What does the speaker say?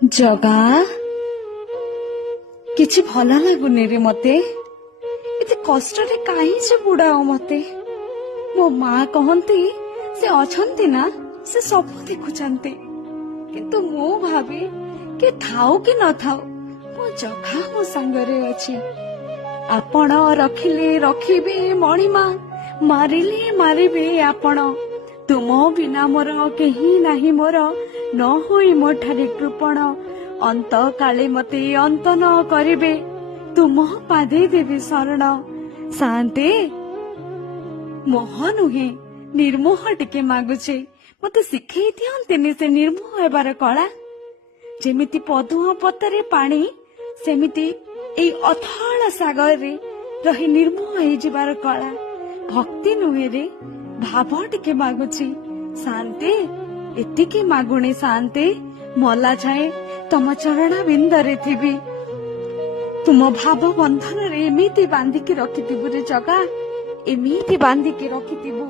ଜଗା କିଛି ଭଲ ଲାଗୁନି ରେ ମତେ। ଏତେ କଷ୍ଟରେ କାହିଁ ଯେ ବୁଡାଅ ମତେ। ମୋ ମା କହନ୍ତି ସେ ଅଛନ୍ତି ନା, ସେ ସବୁ ଦେଖୁଛନ୍ତି। କିନ୍ତୁ ମୁଁ ଭାବେ କି ଥାଉ କି ନଥାଉ ମୋ ଜଗା ମୋ ସାଙ୍ଗରେ ଅଛି। ଆପଣ ରଖିଲେ ରଖିବେ ମଣିମା, ମାରିଲେ ମାରିବେ ଆପଣ। ତୁମ ବିନା ମୋର କେହି ନାହିଁ ମୋର, ନ ହୋଇ ମୋ ଠାରେ କୃପଣ। ଅନ୍ତ କାଳେ ମତେ ଅନ୍ତ ନ କରିବେ, ତୁମ ପାଦେ ଦେବି ଶରଣ। ଶାନ୍ତେ ମୋହ ନୁହେଁ ନିର୍ମୋହ ଟିକେ ମାଗୁଛେ, ମତେ ଶିଖେଇ ଦିଅନ୍ତିନି ସେ ନିର୍ମୋହ ହେବାର କଳା। ଯେମିତି ପଦୁଆ ପତରେ ପାଣି, ସେମିତି ଏଇ ଅଥଳ ସାଗରରେ ରହି ନିର୍ମୋହ ହେଇଯିବାର କଳା। ଭକ୍ତି ନୁହେଁ ରେ, ଭାବ ଟିକେ ମାଗୁଛି। ଶାନ୍ତେ ଏତିକି ମାଗୁଣି ଶାନ୍ତେ, ମଲା ଯାଏ ତମ ଚରଣ ବିନ୍ଦରେ ଥିବି। ତୁମ ଭାବ ବନ୍ଧନରେ ଏମିତି ବାନ୍ଧିକି ରଖିଥିବୁ ରେ ଜଗା, ଏମିତି ବାନ୍ଧିକି ରଖିଥିବୁ